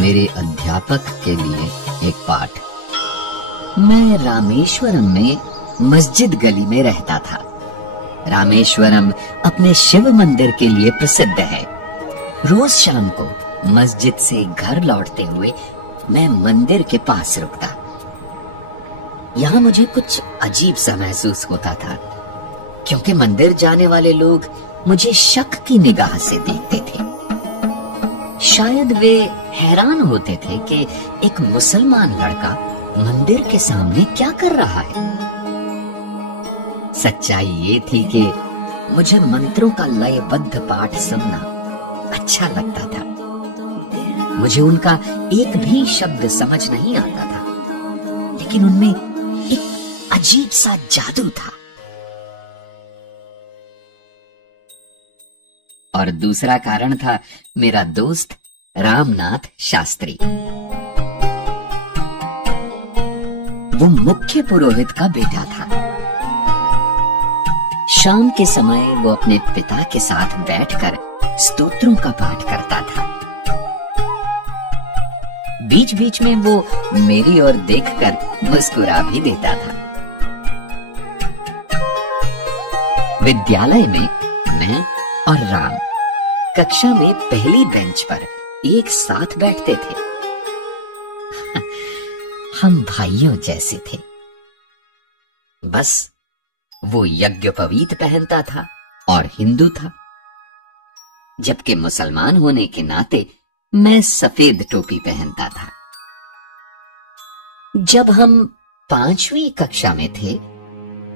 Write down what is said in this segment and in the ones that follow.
मेरे अध्यापक के लिए एक पाठ। मैं रामेश्वरम में मस्जिद गली में रहता था। रामेश्वरम अपने शिव मंदिर के लिए प्रसिद्ध है। रोज शाम को मस्जिद से घर लौटते हुए मैं मंदिर के पास रुकता। यहाँ मुझे कुछ अजीब सा महसूस होता था, क्योंकि मंदिर जाने वाले लोग मुझे शक की निगाह से देखते थे। शायद वे हैरान होते थे कि एक मुसलमान लड़का मंदिर के सामने क्या कर रहा है। सच्चाई ये थी कि मुझे मंत्रों का लयबद्ध पाठ सुनना अच्छा लगता था। मुझे उनका एक भी शब्द समझ नहीं आता था, लेकिन उनमें एक अजीब सा जादू था। और दूसरा कारण था मेरा दोस्त रामनाथ शास्त्री। वो मुख्य पुरोहित का बेटा था। शाम के समय वो अपने पिता के साथ बैठकर स्तोत्रों का पाठ करता था। बीच बीच में वो मेरी ओर देखकर मुस्कुरा भी देता था। विद्यालय में मैं और राम कक्षा में पहली बेंच पर एक साथ बैठते थे। हम भाइयों जैसे थे। बस वो यज्ञोपवीत पहनता था और हिंदू था, जबकि मुसलमान होने के नाते मैं सफेद टोपी पहनता था। जब हम 5वीं कक्षा में थे,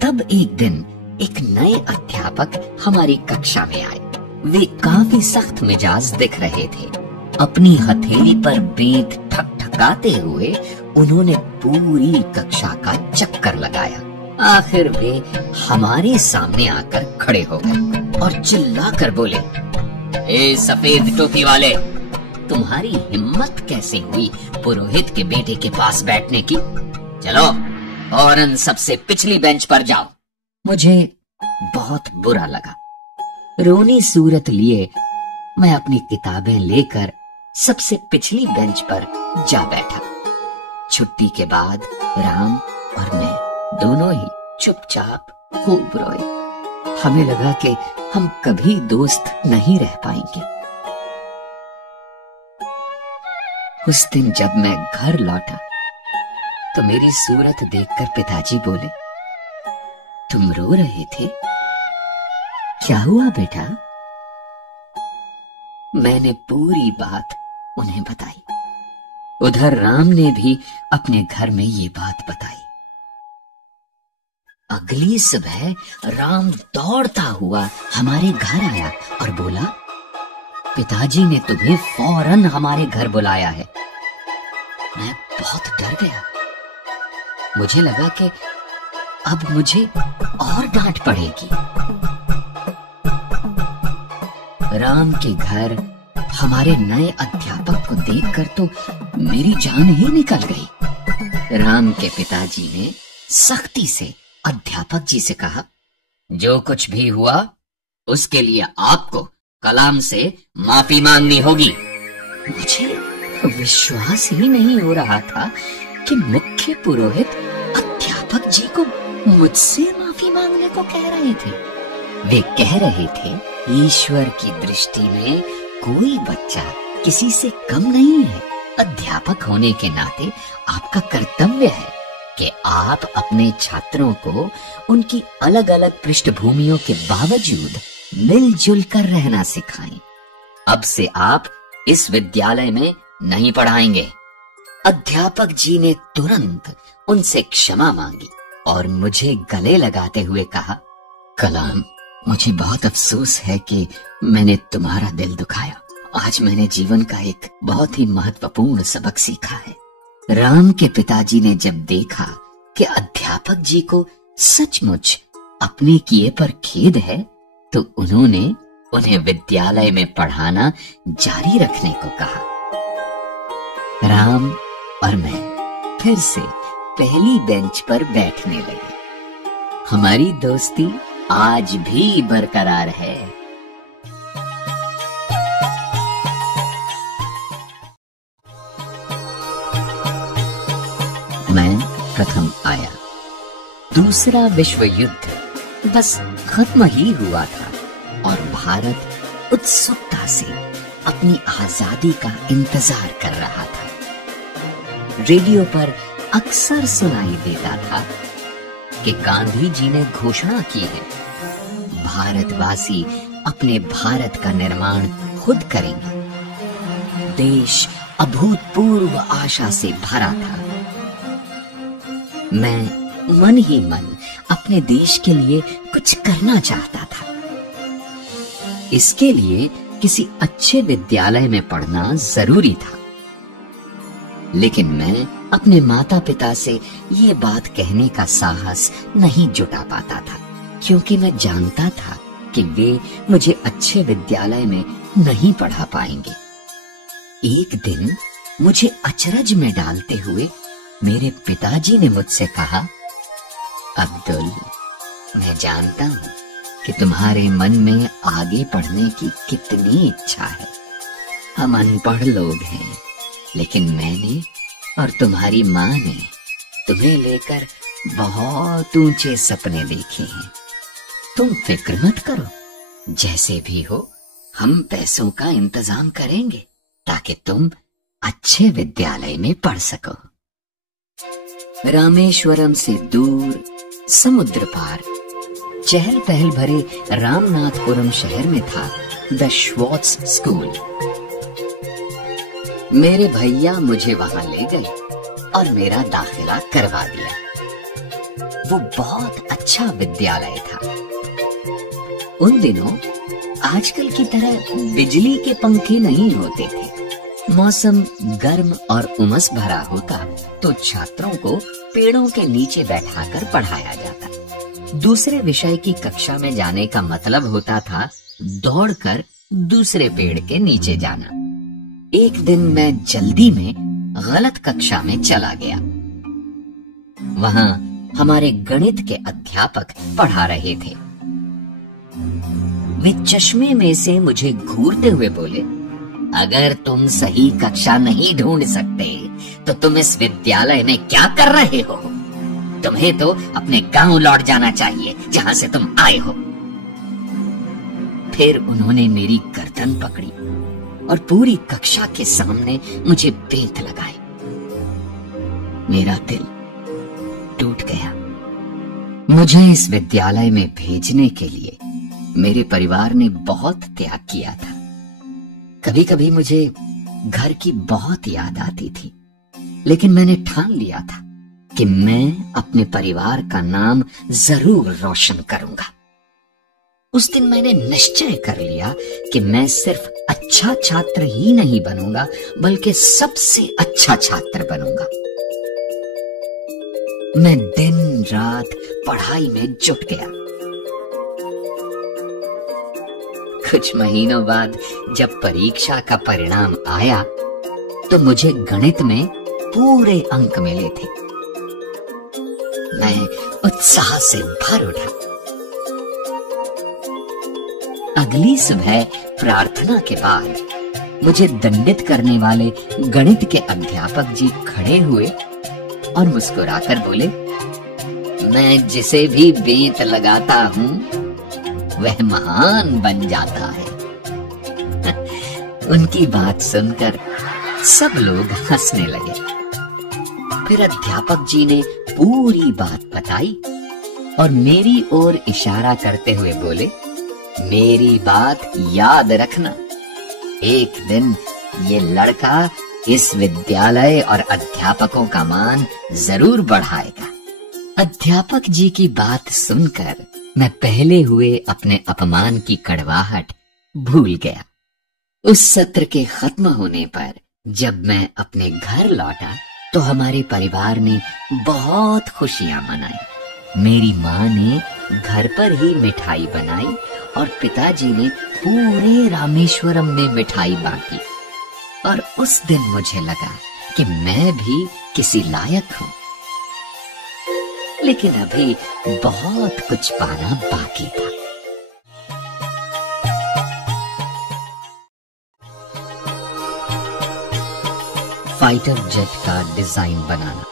तब एक दिन एक नए अध्यापक हमारी कक्षा में आए। वे काफी सख्त मिजाज दिख रहे थे। अपनी हथेली पर बेंत ठकठकाते हुए उन्होंने पूरी कक्षा का चक्कर लगाया। आखिर वे हमारे सामने आकर खड़े हो गए और चिल्लाकर बोले, ए सफेद टोपी वाले, तुम्हारी हिम्मत कैसे हुई पुरोहित के बेटे के पास बैठने की? चलो फौरन सबसे पिछली बेंच पर जाओ। मुझे बहुत बुरा लगा। रोनी सूरत लिए मैं अपनी किताबें लेकर सबसे पिछली बेंच पर जा बैठा। छुट्टी के बाद राम और मैं दोनों ही चुपचाप खूब रोए। हमें लगा कि हम कभी दोस्त नहीं रह पाएंगे। उस दिन जब मैं घर लौटा तो मेरी सूरत देखकर पिताजी बोले, तुम रो रहे थे, क्या हुआ बेटा? मैंने पूरी बात उन्हें बताई। उधर राम ने भी अपने घर में ये बात बताई। अगली सुबह राम दौड़ता हुआ हमारे घर आया और बोला, पिताजी ने तुम्हें फौरन हमारे घर बुलाया है। मैं बहुत डर गया। मुझे लगा कि अब मुझे और डांट पड़ेगी। राम के घर हमारे नए अध्यापक को देखकर तो मेरी जान ही निकल गई। राम के पिताजी ने सख्ती से अध्यापक जी से कहा, जो कुछ भी हुआ उसके लिए आपको कलाम से माफी मांगनी होगी। मुझे विश्वास ही नहीं हो रहा था कि मुख्य पुरोहित अध्यापक जी को मुझसे माफी मांगने को कह रहे थे। वे कह रहे थे, ईश्वर की दृष्टि में कोई बच्चा किसी से कम नहीं है। अध्यापक होने के नाते आपका कर्तव्य है कि आप अपने छात्रों को उनकी अलग अलग पृष्ठभूमियों के बावजूद मिलजुल कर रहना सिखाएं। अब से आप इस विद्यालय में नहीं पढ़ाएंगे। अध्यापक जी ने तुरंत उनसे क्षमा मांगी और मुझे गले लगाते हुए कहा, कलाम, मुझे बहुत अफसोस है कि मैंने तुम्हारा दिल दुखाया। आज मैंने जीवन का एक बहुत ही महत्वपूर्ण सबक सीखा है। राम के पिताजी ने जब देखा कि अध्यापक जी को सचमुच अपने किए पर खेद है, तो उन्होंने उन्हें विद्यालय में पढ़ाना जारी रखने को कहा। राम और मैं फिर से पहली बेंच पर बैठने लगे। हमारी दोस्ती आज भी बरकरार है। मैं प्रथम आया। दूसरा विश्व युद्ध बस खत्म ही हुआ था और भारत उत्सुकता से अपनी आजादी का इंतजार कर रहा था। रेडियो पर अक्सर सुनाई देता था कि गांधी जी ने घोषणा की है, भारतवासी अपने भारत का निर्माण खुद करेंगे। देश अभूतपूर्व आशा से भरा था। मैं मन ही मन अपने देश के लिए कुछ करना चाहता था। इसके लिए किसी अच्छे विद्यालय में पढ़ना जरूरी था, लेकिन मैं अपने माता पिता से ये बात कहने का साहस नहीं जुटा पाता था, क्योंकि मैं जानता था कि वे मुझे अच्छे विद्यालय में नहीं पढ़ा पाएंगे। एक दिन मुझे अचरज में डालते हुए मेरे पिताजी ने मुझसे कहा, अब्दुल, मैं जानता हूं कि तुम्हारे मन में आगे पढ़ने की कितनी इच्छा है। हम अनपढ़ लोग हैं, लेकिन मैंने और तुम्हारी माँ ने तुम्हें लेकर बहुत ऊंचे सपने देखे हैं। तुम फिक्र मत करो, जैसे भी हो हम पैसों का इंतजाम करेंगे ताकि तुम अच्छे विद्यालय में पढ़ सको। रामेश्वरम से दूर समुद्र पार चहल पहल भरे रामनाथपुरम शहर में था द श्वार्ट्ज स्कूल। मेरे भैया मुझे वहां ले गए और मेरा दाखिला करवा दिया। वो बहुत अच्छा विद्यालय था। उन दिनों आजकल की तरह बिजली के पंखे नहीं होते थे। मौसम गर्म और उमस भरा होता तो छात्रों को पेड़ों के नीचे बैठाकर पढ़ाया जाता। दूसरे विषय की कक्षा में जाने का मतलब होता था दौड़कर दूसरे पेड़ के नीचे जाना। एक दिन मैं जल्दी में गलत कक्षा में चला गया। वहां हमारे गणित के अध्यापक पढ़ा रहे थे। वे चश्मे में से मुझे घूरते हुए बोले, अगर तुम सही कक्षा नहीं ढूंढ सकते तो तुम इस विद्यालय में क्या कर रहे हो? तुम्हें तो अपने गांव लौट जाना चाहिए जहां से तुम आए हो। फिर उन्होंने मेरी गर्दन पकड़ी और पूरी कक्षा के सामने मुझे बेंत लगाई। मेरा दिल टूट गया। मुझे इस विद्यालय में भेजने के लिए मेरे परिवार ने बहुत त्याग किया था। कभी कभी मुझे घर की बहुत याद आती थी, लेकिन मैंने ठान लिया था कि मैं अपने परिवार का नाम जरूर रोशन करूंगा। उस दिन मैंने निश्चय कर लिया कि मैं सिर्फ अच्छा छात्र ही नहीं बनूंगा, बल्कि सबसे अच्छा छात्र बनूंगा। मैं दिन रात पढ़ाई में जुट गया। कुछ महीनों बाद जब परीक्षा का परिणाम आया तो मुझे गणित में पूरे अंक मिले थे। मैं उत्साह से भर उठा। अगली सुबह प्रार्थना के बाद मुझे दंडित करने वाले गणित के अध्यापक जी खड़े हुए और मुस्कुराकर बोले, मैं जिसे भी बेंत लगाता हूं वह महान बन जाता है। उनकी बात सुनकर सब लोग हंसने लगे। फिर अध्यापक जी ने पूरी बात बताई और मेरी ओर इशारा करते हुए बोले, मेरी बात याद रखना, एक दिन ये लड़का इस विद्यालय और अध्यापकों का मान जरूर बढ़ाएगा। अध्यापक जी की बात सुनकर मैं पहले हुए अपने अपमान की कड़वाहट भूल गया। उस सत्र के खत्म होने पर जब मैं अपने घर लौटा तो हमारे परिवार ने बहुत खुशियां मनाई। मेरी माँ ने घर पर ही मिठाई बनाई और पिताजी ने पूरे रामेश्वरम में मिठाई बांटी। और उस दिन मुझे लगा कि मैं भी किसी लायक हूं। लेकिन अभी बहुत कुछ पाना बाकी था। फाइटर जेट का डिजाइन बनाना।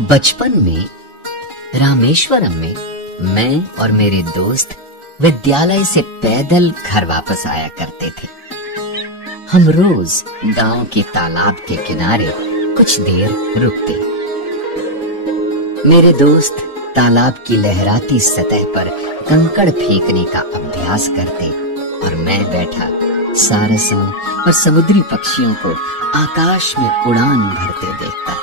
बचपन में रामेश्वरम में मैं और मेरे दोस्त विद्यालय से पैदल घर वापस आया करते थे। हम रोज गांव के तालाब के किनारे कुछ देर रुकते। मेरे दोस्त तालाब की लहराती सतह पर कंकड़ फेंकने का अभ्यास करते और मैं बैठा सारसों और समुद्री पक्षियों को आकाश में उड़ान भरते देखता।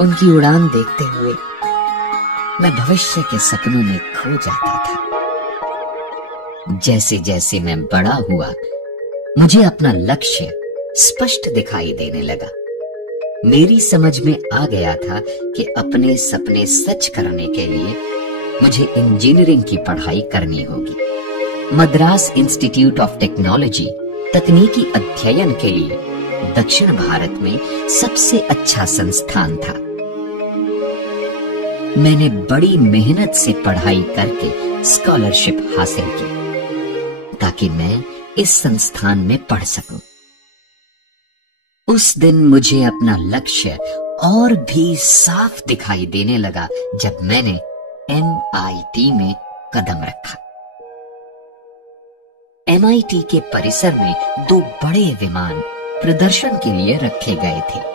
उनकी उड़ान देखते हुए मैं भविष्य के सपनों में खो जाता था। जैसे जैसे मैं बड़ा हुआ, मुझे अपना लक्ष्य स्पष्ट दिखाई देने लगा। मेरी समझ में आ गया था कि अपने सपने सच करने के लिए मुझे इंजीनियरिंग की पढ़ाई करनी होगी। मद्रास इंस्टीट्यूट ऑफ टेक्नोलॉजी तकनीकी अध्ययन के लिए दक्षिण भारत में सबसे अच्छा संस्थान था। मैंने बड़ी मेहनत से पढ़ाई करके स्कॉलरशिप हासिल की ताकि मैं इस संस्थान में पढ़ सकूं। उस दिन मुझे अपना लक्ष्य और भी साफ दिखाई देने लगा जब मैंने MIT में कदम रखा। MIT के परिसर में 2 बड़े विमान प्रदर्शन के लिए रखे गए थे।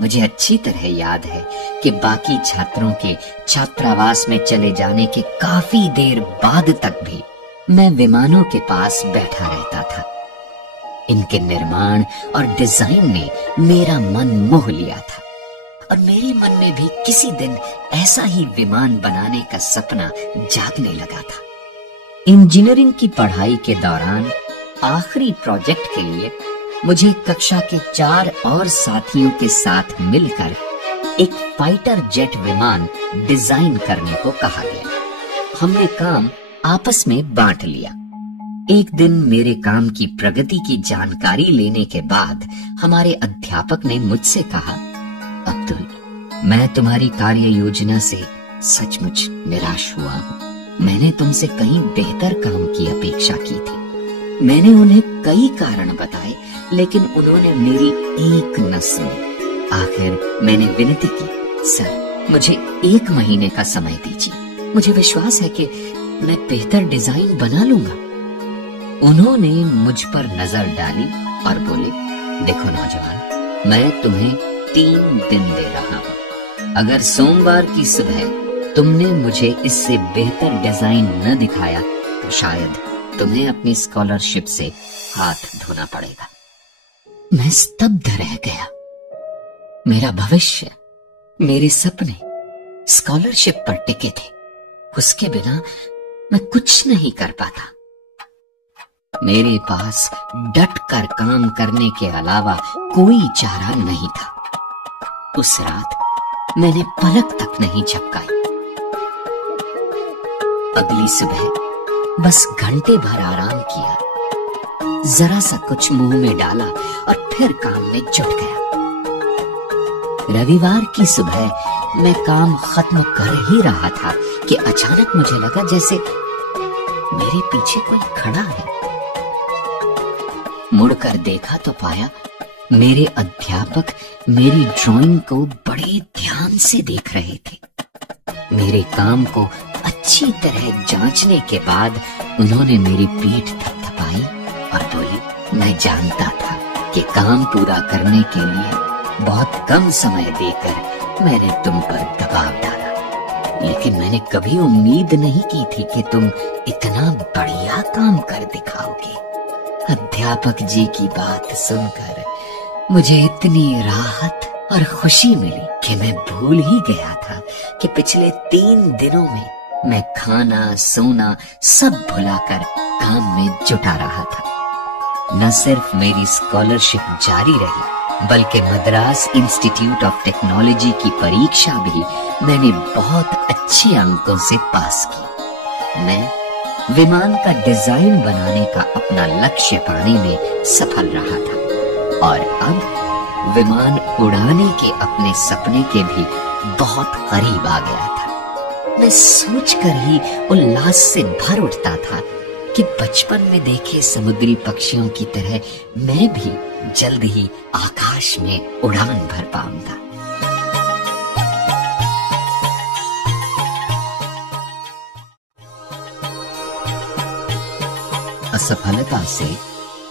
मुझे अच्छी तरह याद है कि बाकी छात्रों के छात्रावास में चले जाने के काफी देर बाद तक भी मैं विमानों के पास बैठा रहता था। इनके निर्माण और डिजाइन ने मेरा मन मोह लिया था और मेरे मन में भी किसी दिन ऐसा ही विमान बनाने का सपना जागने लगा था। इंजीनियरिंग की पढ़ाई के दौरान आखिरी प्रोजेक्ट के लिए मुझे कक्षा के 4 और साथियों के साथ मिलकर एक फाइटर जेट विमान डिजाइन करने को कहा गया। हमने काम आपस में बांट लिया। एक दिन मेरे काम की प्रगति की जानकारी लेने के बाद हमारे अध्यापक ने मुझसे कहा, अब्दुल, मैं तुम्हारी कार्य योजना से सचमुच निराश हुआ हूँ। मैंने तुमसे कहीं बेहतर काम की अपेक्षा की थी। मैंने उन्हें कई कारण बताए, लेकिन उन्होंने मेरी एक न सुनी। आखिर मैंने विनती की, सर, मुझे 1 महीने का समय दीजिए। मुझे विश्वास है कि मैं बेहतर डिजाइन बना लूंगा। उन्होंने मुझ पर नजर डाली और बोले, देखो नौजवान, मैं तुम्हें 3 दिन दे रहा हूं। अगर सोमवार की सुबह तुमने मुझे इससे बेहतर डिजाइन न दिखाया तो शायद तुम्हें अपनी स्कॉलरशिप से हाथ धोना पड़ेगा। मैं स्तब्ध रह गया। मेरा भविष्य, मेरे सपने स्कॉलरशिप पर टिके थे। उसके बिना मैं कुछ नहीं कर पाता। मेरे पास डट कर काम करने के अलावा कोई चारा नहीं था। उस रात मैंने पलक तक नहीं झपकाई। अगली सुबह बस घंटे भर आराम किया, जरा सा कुछ मुंह में डाला और फिर काम में जुट गया। रविवार की सुबह मैं काम खत्म कर ही रहा था कि अचानक मुझे लगा जैसे मेरे पीछे कोई खड़ा है। मुड़कर देखा तो पाया मेरे अध्यापक मेरी ड्राइंग को बड़े ध्यान से देख रहे थे। मेरे काम को अच्छी तरह जांचने के बाद उन्होंने मेरी पीठ थपथपाई और बोली, मैं जानता था कि काम पूरा करने के लिए बहुत कम समय देकर मैंने तुम पर दबाव डाला, लेकिन मैंने कभी उम्मीद नहीं की थी कि तुम इतना बढ़िया काम कर दिखाओगे। अध्यापक जी की बात सुनकर मुझे इतनी राहत और खुशी मिली कि मैं भूल ही गया था कि पिछले 3 दिनों में मैं खाना सोना सब भुलाकर काम में जुटा रहा था। न सिर्फ मेरी स्कॉलरशिप जारी रही, बल्कि मद्रास इंस्टीट्यूट ऑफ टेक्नोलॉजी की परीक्षा भी मैंने बहुत अच्छे अंकों से पास की। मैं विमान का डिजाइन बनाने का अपना लक्ष्य पाने में सफल रहा था और अब विमान उड़ाने के अपने सपने के भी बहुत करीब आ गया था। मैं सोचकर ही उल्लास से भर उठता था कि बचपन में देखे समुद्री पक्षियों की तरह मैं भी जल्द ही आकाश में उड़ान भर पाऊंगा। असफलता से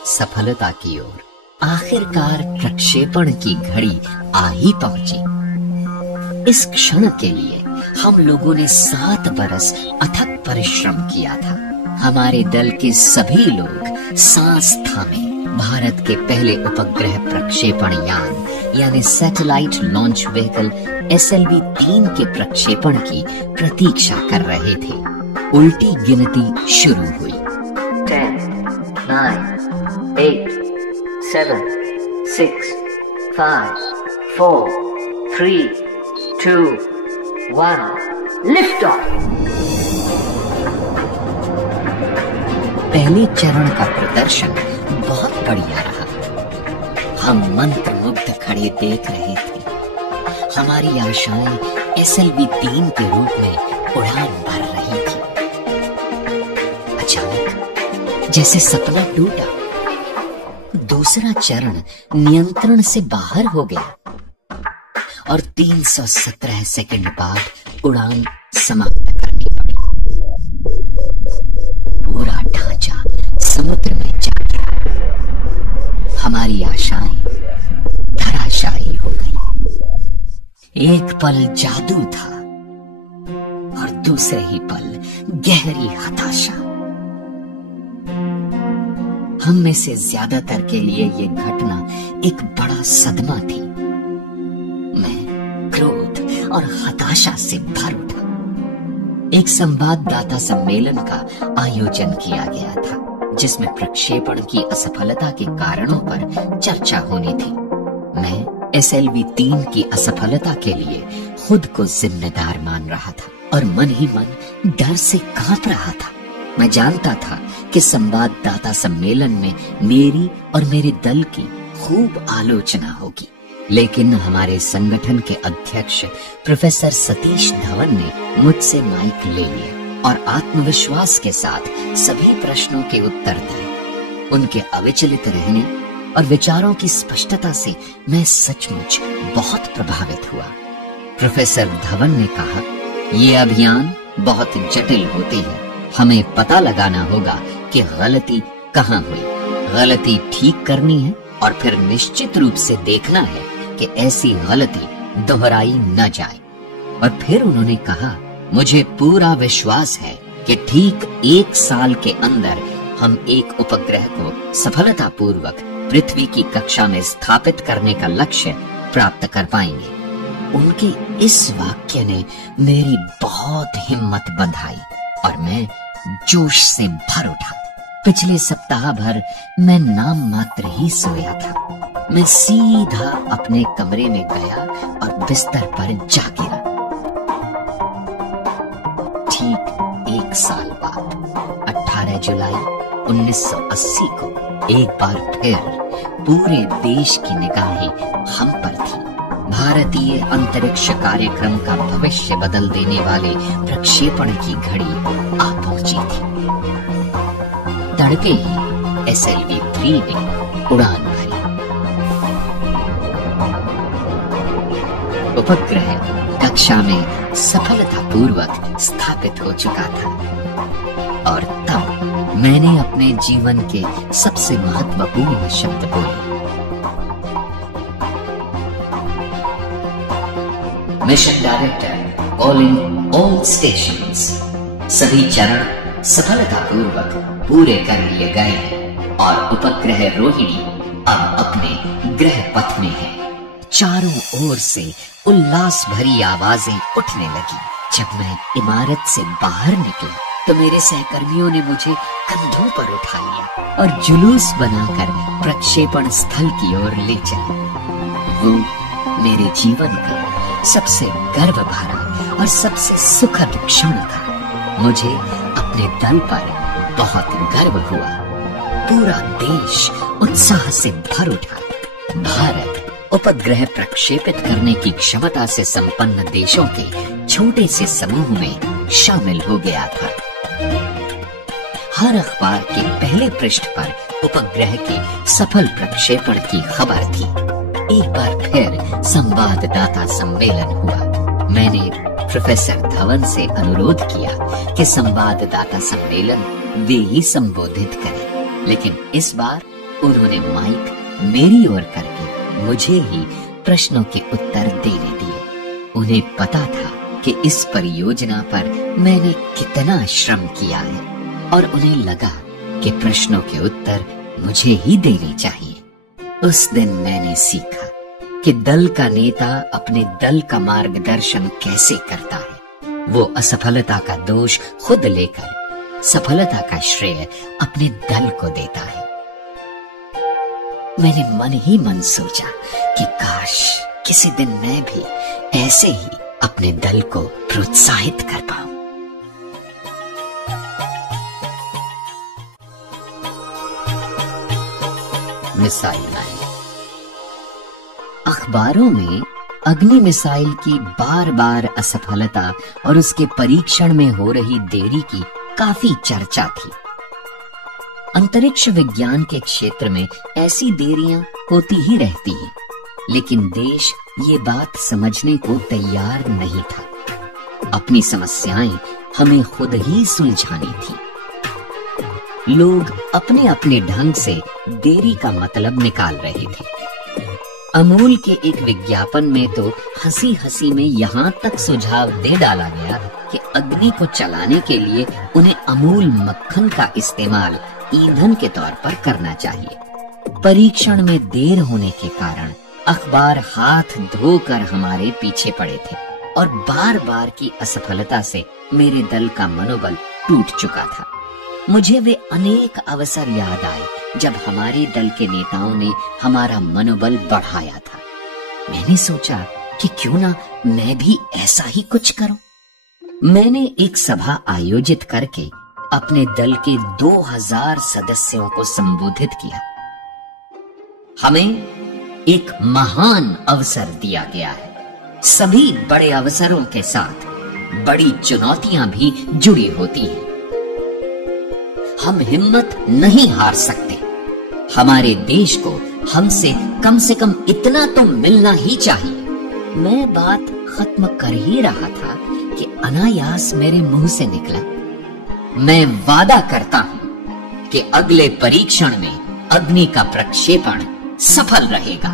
सफलता की ओर आखिरकार प्रक्षेपण की घड़ी आ ही पहुंची। इस क्षण के लिए हम लोगों ने 7 बरस अथक परिश्रम किया था। हमारे दल के सभी लोग सांस थामे भारत के पहले उपग्रह प्रक्षेपण यान यानी सैटेलाइट लॉन्च व्हीकल SLV-3 के प्रक्षेपण की प्रतीक्षा कर रहे थे। उल्टी गिनती शुरू हुई। 10, 9, 8, 7, 6, 5, 4, 3, 2, 1, lift off! पहले चरण का प्रदर्शन बहुत बढ़िया रहा। हम मंत्रमुग्ध खड़े देख रहे थे। हमारी आशाएं SLV-3 के रूप में उड़ान भर रही थी। अचानक जैसे सपना टूटा, दूसरा चरण नियंत्रण से बाहर हो गया और 317 सेकंड बाद उड़ान समाप्त करनी पड़ी। पूरा ढांचा समुद्र में जा गिरा। हमारी आशाएं धराशायी हो गई। एक पल जादू था और दूसरे ही पल गहरी हताशा। हम में से ज्यादातर के लिए ये घटना एक बड़ा सदमा थी। मैं क्रोध और हताशा से भर उठा। एक संवाददाता सम्मेलन का आयोजन किया गया था जिसमें प्रक्षेपण की असफलता के कारणों पर चर्चा होनी थी। मैं SLV-3 की असफलता के लिए खुद को जिम्मेदार मान रहा था और मन ही मन डर से कांप रहा था। मैं जानता था कि संवाददाता सम्मेलन में मेरी और मेरे दल की खूब आलोचना होगी, लेकिन हमारे संगठन के अध्यक्ष प्रोफेसर सतीश धवन ने मुझसे माइक ले लिया और आत्मविश्वास के साथ सभी प्रश्नों के उत्तर दिए। उनके अविचलित रहने और विचारों की स्पष्टता से मैं सचमुच बहुत प्रभावित हुआ। प्रोफेसर धवन ने कहा, ये अभियान बहुत जटिल होते हैं। हमें पता लगाना होगा कि गलती कहाँ हुई, गलती ठीक करनी है और फिर निश्चित रूप से देखना है कि ऐसी गलती दोहराई न जाए। और फिर उन्होंने कहा, मुझे पूरा विश्वास है कि ठीक 1 साल के अंदर हम एक उपग्रह को सफलतापूर्वक पृथ्वी की कक्षा में स्थापित करने का लक्ष्य प्राप्त कर पाएंगे। उनके इस वाक्य ने मेरी बहुत हिम्मत बंधाई और मैं जोश से भर उठा। पिछले सप्ताह भर मैं नाम मात्र ही सोया था। मैं सीधा अपने कमरे में गया और बिस्तर पर जा गिरा। ठीक 1 साल बाद 18 जुलाई 1980 को एक बार फिर पूरे देश की निगाहें हम पर थी। भारतीय अंतरिक्ष कार्यक्रम का भविष्य बदल देने वाले प्रक्षेपण की घड़ी आ पहुंची थी। तड़के ही SLV-3 ने उड़ान भरी। उपग्रह कक्षा में सफलतापूर्वक स्थापित हो चुका था और तब मैंने अपने जीवन के सबसे महत्वपूर्ण शब्द बोले। Mission director calling all stations. सभी चरण सफलतापूर्वक पूरे कर लिए गए हैं और उपग्रह रोहिणी अब अपने ग्रह पथ में है। चारों ओर से उल्लास भरी आवाजें उठने लगी। जब मैं इमारत से बाहर निकला तो मेरे सहकर्मियों ने मुझे कंधों पर उठा लिया और जुलूस बनाकर प्रक्षेपण स्थल की ओर ले चले। वो मेरे जीवन का सबसे गर्व भरा और सबसे सुखद क्षण था। मुझे अपने दल पर बहुत गर्व हुआ। पूरा देश उत्साह से भर उठा। भारत उपग्रह प्रक्षेपित करने की क्षमता से संपन्न देशों के छोटे से समूह में शामिल हो गया था। हर अखबार के पहले पृष्ठ पर उपग्रह के सफल प्रक्षेपण की खबर थी। एक बार फिर संवाददाता सम्मेलन हुआ। मैंने प्रोफेसर धवन से अनुरोध किया कि संवाददाता सम्मेलन वे ही संबोधित करें। लेकिन इस बार उन्होंने माइक मेरी ओर करके मुझे ही प्रश्नों के उत्तर देने दिए। उन्हें पता था कि इस परियोजना पर मैंने कितना श्रम किया है और उन्हें लगा कि प्रश्नों के उत्तर मुझे ही देने चाहिए। उस दिन मैंने सीखा कि दल का नेता अपने दल का मार्गदर्शन कैसे करता है। वो असफलता का दोष खुद लेकर सफलता का श्रेय अपने दल को देता है। मैंने मन ही मन सोचा कि काश किसी दिन मैं भी ऐसे ही अपने दल को प्रोत्साहित कर पाऊं। Missile line. अखबारों में अग्नि मिसाइल की बार बार असफलता और उसके परीक्षण में हो रही देरी की काफी चर्चा थी। अंतरिक्ष विज्ञान के क्षेत्र में ऐसी देरियां होती ही रहती हैं, लेकिन देश ये बात समझने को तैयार नहीं था। अपनी समस्याएं हमें खुद ही सुलझानी थी। लोग अपने अपने ढंग से देरी का मतलब निकाल रहे थे। अमूल के एक विज्ञापन में तो हंसी हंसी में यहाँ तक सुझाव दे डाला गया कि अग्नि को चलाने के लिए उन्हें अमूल मक्खन का इस्तेमाल ईंधन के तौर पर करना चाहिए। परीक्षण में देर होने के कारण अखबार हाथ धोकर हमारे पीछे पड़े थे और बार बार की असफलता से मेरे दल का मनोबल टूट चुका था। मुझे वे अनेक अवसर याद आए जब हमारे दल के नेताओं ने हमारा मनोबल बढ़ाया था। मैंने सोचा कि क्यों ना मैं भी ऐसा ही कुछ करूं। मैंने एक सभा आयोजित करके अपने दल के 2000 सदस्यों को संबोधित किया। हमें एक महान अवसर दिया गया है। सभी बड़े अवसरों के साथ बड़ी चुनौतियां भी जुड़ी होती हैं। हम हिम्मत नहीं हार सकते। हमारे देश को हमसे कम से कम इतना तो मिलना ही चाहिए। मैं बात खत्म कर ही रहा था कि अनायास मेरे मुंह से निकला, मैं वादा करता हूं कि अगले परीक्षण में अग्नि का प्रक्षेपण सफल रहेगा।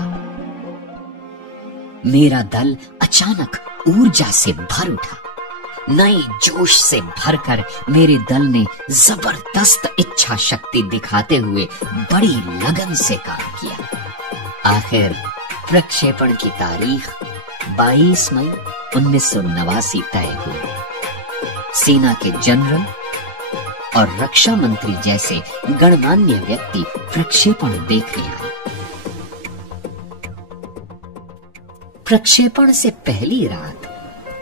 मेरा दल अचानक ऊर्जा से भर उठा। नई जोश से भरकर मेरे दल ने जबरदस्त इच्छा शक्ति दिखाते हुए बड़ी लगन से काम किया। आखिर प्रक्षेपण की तारीख 22 मई 1989 तय हुई। सेना के जनरल और रक्षा मंत्री जैसे गणमान्य व्यक्ति प्रक्षेपण देखने आए। प्रक्षेपण से पहली रात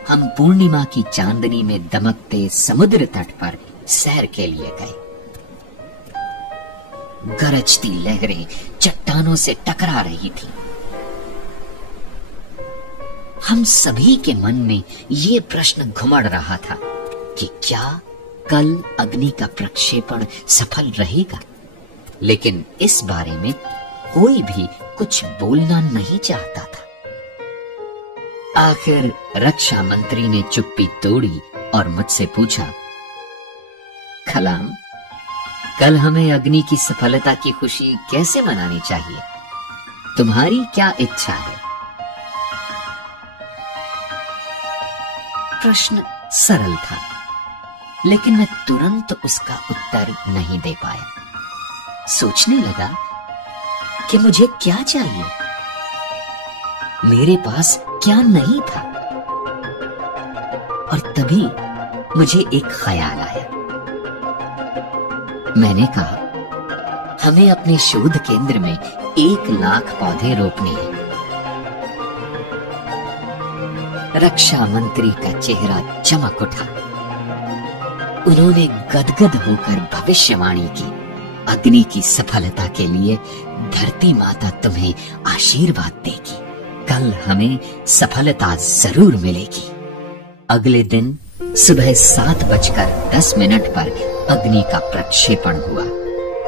हम पूर्णिमा की चांदनी में दमकते समुद्र तट पर सैर के लिए गए। गरजती लहरें चट्टानों से टकरा रही थी। हम सभी के मन में ये प्रश्न घुमड़ रहा था कि क्या कल अग्नि का प्रक्षेपण सफल रहेगा, लेकिन इस बारे में कोई भी कुछ बोलना नहीं चाहता था। आखिर रक्षा मंत्री ने चुप्पी तोड़ी और मुझसे पूछा, कलाम, कल हमें अग्नि की सफलता की खुशी कैसे मनानी चाहिए? तुम्हारी क्या इच्छा है? प्रश्न सरल था, लेकिन मैं तुरंत उसका उत्तर नहीं दे पाया। सोचने लगा कि मुझे क्या चाहिए, मेरे पास क्या नहीं था। और तभी मुझे एक ख्याल आया। मैंने कहा, हमें अपने शोध केंद्र में 1 लाख पौधे रोपने हैं। रक्षा मंत्री का चेहरा चमक उठा। उन्होंने गदगद होकर भविष्यवाणी की, अग्नि की सफलता के लिए धरती माता तुम्हें आशीर्वाद देगी। कल हमें सफलता जरूर मिलेगी। अगले दिन सुबह 7:10 पर अग्नि का प्रक्षेपण हुआ,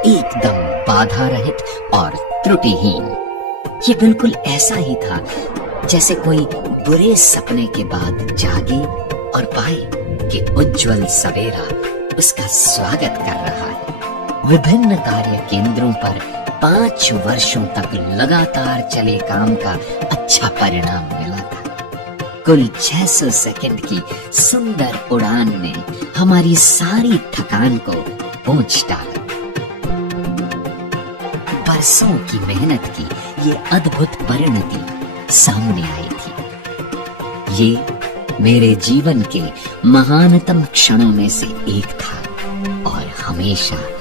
एकदम बाधा रहित और त्रुटिहीन। ये बिल्कुल ऐसा ही था जैसे कोई बुरे सपने के बाद जागे और पाए कि उज्जवल सवेरा उसका स्वागत कर रहा है। विभिन्न कार्य केंद्रों पर 5 वर्षों तक लगातार चले काम का अच्छा परिणाम मिला था। कुल 600 सेकंड की सुंदर उड़ान ने हमारी सारी थकान को पोंछ डाला। बरसों की मेहनत की ये अद्भुत परिणति सामने आई थी। ये मेरे जीवन के महानतम क्षणों में से एक था और हमेशा